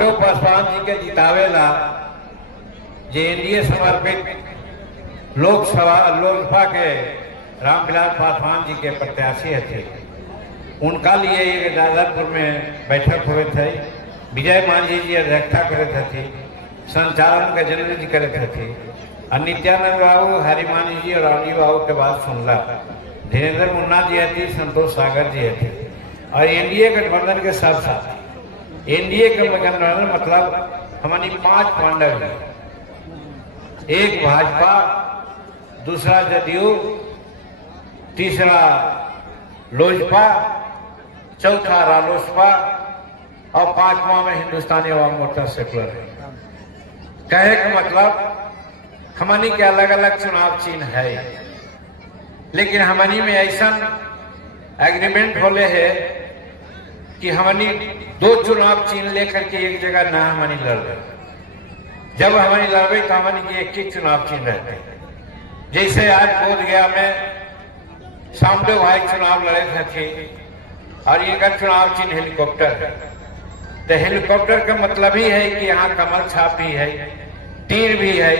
रामदेव पासवान जी के जितावेला जे एनडीए समर्पित लोकसभा के रामविलास पासवान जी के प्रत्याशी थे, उनका लिए एक दादरपुर में बैठक हुए थे। विजय मांझी जी अध्यक्षता करे थे, संचालन का जनरल जी करे थे, और नित्यानंद बाबू, हरिमानी जी और रामजी बाबू के बाद सुनला धीरेन्द्र मुन्ना जी थी, संतोष सागर जी थे, और एनडीए गठबंधन के सब साथी। एनडीए के गठबंधन मतलब हमारी 5 पांडव हैं, एक भाजपा, दूसरा जदयू, तीसरा लोजपा, चौथा रालोसपा और 5वां में हिंदुस्तानी अवाम मोर्चा सेकुलर है। कहे का मतलब हमनी के अलग अलग चुनाव चिन्ह है, लेकिन हमनी में ऐसा एग्रीमेंट होले है कि हमनी 2 चुनाव चिन्ह लेकर के एक जगह ना हमनी लड़े। जब हमनी लड़े तो हमनी के एक ही चुनाव चिन्ह रहते। जैसे आज बोधगया में सामदेव भाई चुनाव लड़े थे और ये चुनाव चिन्ह हेलीकॉप्टर है। तो हेलीकॉप्टर का मतलब ही है कि यहाँ कमल छाप भी है, तीर भी है,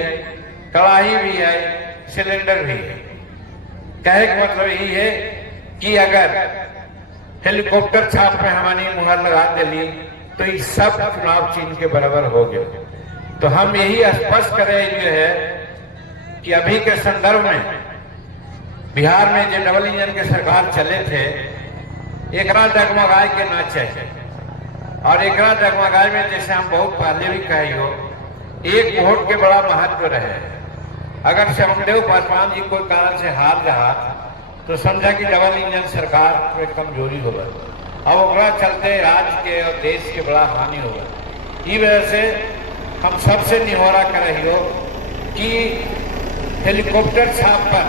कड़ाही भी है, सिलेंडर भी है। कहे का मतलब यही है कि अगर हेलीकॉप्टर छाप में हमारी मुहर लगा देली तो ये सब चुनाव चिन्ह के बराबर हो गए। तो हम यही स्पष्ट करें जो है कि अभी के संदर्भ में बिहार में जो डबल इंजन के सरकार चले थे, एकरा डगमगाए के ना चाहिए। और एकरा डगमगाए में जैसे हम बहुत पहले भी कहे हो, एक वोट के बड़ा महत्व रहे। अगर रामदेव पासवान जी कोई कारण से हार रहा तो समझा कि डबल इंजन सरकार में कमजोरी होगा, अब ओकरा चलते राज्य के और देश के बड़ा हानि होगा। इस वजह से हम सबसे निहोरा कर रही हो कि हेलीकॉप्टर छाप पर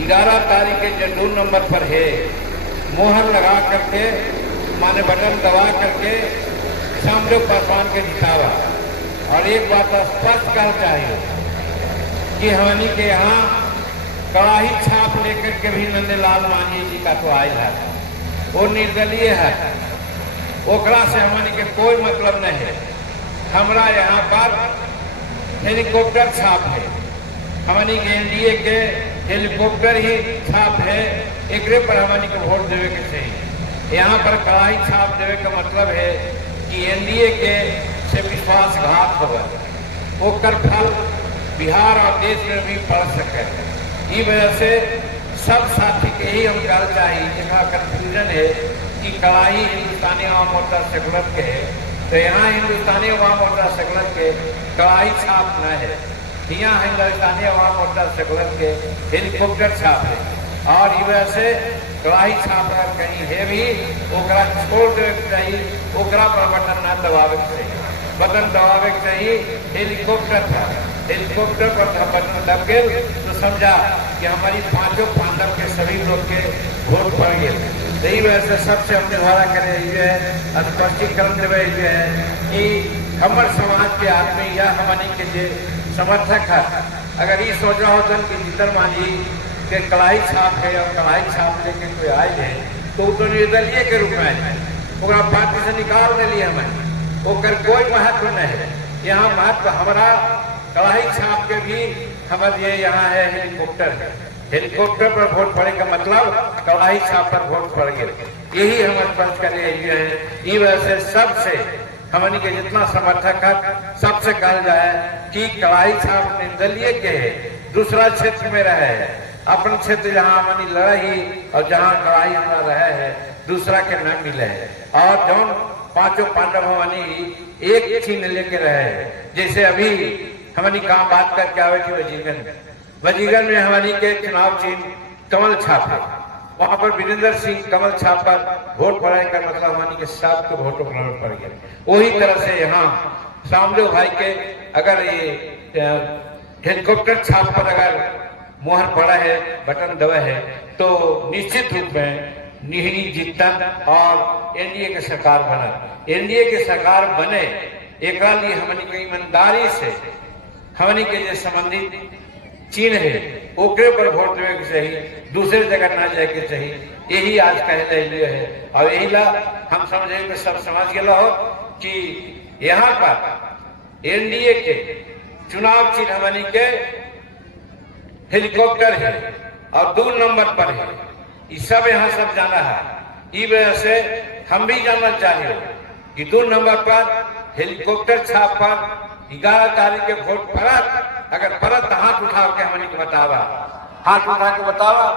11 तारीख के जो 2 नंबर पर है, मोहर लगा करके माने बटन दबा करके रामदेव पासवान के जितावा। और एक बात स्पष्ट करना चाहिए कि हमनी के यहाँ कड़ाही छाप लेकर के भी नंदलाल मांझी जी का तो आयल है, वो निर्दलीय है, ओकरा से हमनी के कोई मतलब नहीं है। हमरा यहाँ पर हेलीकॉप्टर छाप है, हमनी के एनडीए के हेलीकॉप्टर ही छाप है, एकरे पर हमनी को वोट देवे के चाहिए। यहाँ पर कड़ाही छाप देवे का मतलब है कि एनडीए के से विश्वासघात होगा, ओकर फल बिहार और देश में भी पड़ सके। इस वजह से सब साथी के ही हम कहना चाहिए, जहाँ कंफ्यूजन है कि कड़ाही हिंदुस्तानी अवाम मोर्चा सेकुलर के है, तो यहाँ हिंदुस्तानी अवाम मोर्चा सेकुलर के कड़ाही छाप न है, यहाँ हिंदुस्तानी अवाम मोर्चा सेकुलर के हेलीकॉप्टर छाप है। और इस वजह से कड़ाही छाप अगर कहीं है भी, ओकरा छोड़ देवे के चाहिए, ओकरा पर बटन न दबावे के चाहिए। बटन दबावे के चाहिए हेलीकॉप्टर था, हेलीकॉप्टर पर बटन दब गए तो समझा कि हमारी 5 पांडव के सभी लोग के वोट पड़ गए। यही वजह से सबसे हम निवारा करें ये है, स्पष्टीकरण देवे ये है कि हमर समाज के आदमी या हमनी के जो समर्थक है, अगर ये सोच रहा होता कि जीतन मांझी के कड़ाही छाप है और कड़ाही छाप लेके कोई आए है तो वो तो निर्दलीय के रूप में है, ओकरा पार्टी से निकाल दिली हमें, ओकर कोई महत्व नहीं है। यहाँ महत्व हमारा कड़ाही छाप के भी हमारे ये यहाँ है हेलीकॉप्टर है, हेलीकॉप्टर पर वोट पड़े का मतलब कड़ाही छाप पर वोट पड़ गए। यही हम स्पष्ट कर रहे हैं। इस वजह से सबसे हमनी के जितना समर्थक है सबसे कहा जाए कि कड़ाही छाप निर्दलीय के है, दूसरा क्षेत्र में रहे है, अपन क्षेत्र जहाँ हमनी लड़ाई और जहाँ कड़ाही हमारा रहे है दूसरा के न मिले है। और जौन 5 पांडव हमनी एक चिन्ह लेके रहे है, जैसे अभी हमनी काम बात करके आवे थे वजीगन में हमनी के चुनाव चिन्ह कमल छाप है, वहां पर वीरेंद्र सिंह कमल छाप पर वोट पड़े का मतलब हमारी के साथ के वोटों पड़ गया। वही तरह से यहाँ रामदेव भाई के अगर ये हेलीकॉप्टर छाप पर अगर मोहर पड़ा है, बटन दबा है, तो निश्चित रूप में निहरी जीतन और एनडीए के सरकार बना। एनडीए के सरकार बने एक लिए हमनी के ईमानदारी से हमनी के जो संबंधित चिन्ह है ओकरे पर वोट देवे के चाहिए, दूसरे जगह ना जाए के चाहिए। यही आज कहले है और यही ला हम समझे तो सब समझ गए हो कि यहाँ पर एनडीए के चुनाव चिन्ह बनी के हेलीकॉप्टर है और 2 नंबर पर है। ये सब यहाँ सब जाना है। इस वजह से हम भी जानना चाहिए कि 2 नंबर पर हेलीकॉप्टर छाप पर 11 तारीख के वोट पड़त, अगर पड़त तो हाथ उठा के हमने के बतावा, हाथ उठा के बतावा।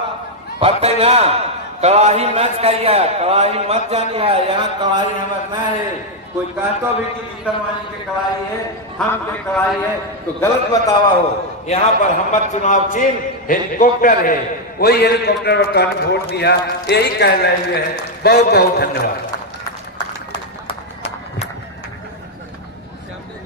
पड़ते ना कड़ाही मत खाइया, कड़ाही मत जानिया, यहाँ कड़ाही हमारे ना है। कोई कहतो भी कि जीतनवानी के कड़ाई है, हम के कड़ाई है, तो गलत बतावा हो। यहाँ पर हमारा चुनाव चिन्ह हेलीकॉप्टर है, वही हेलीकॉप्टर पर वोट दिया, यही कह रहे हैं। बहुत बहुत धन्यवाद।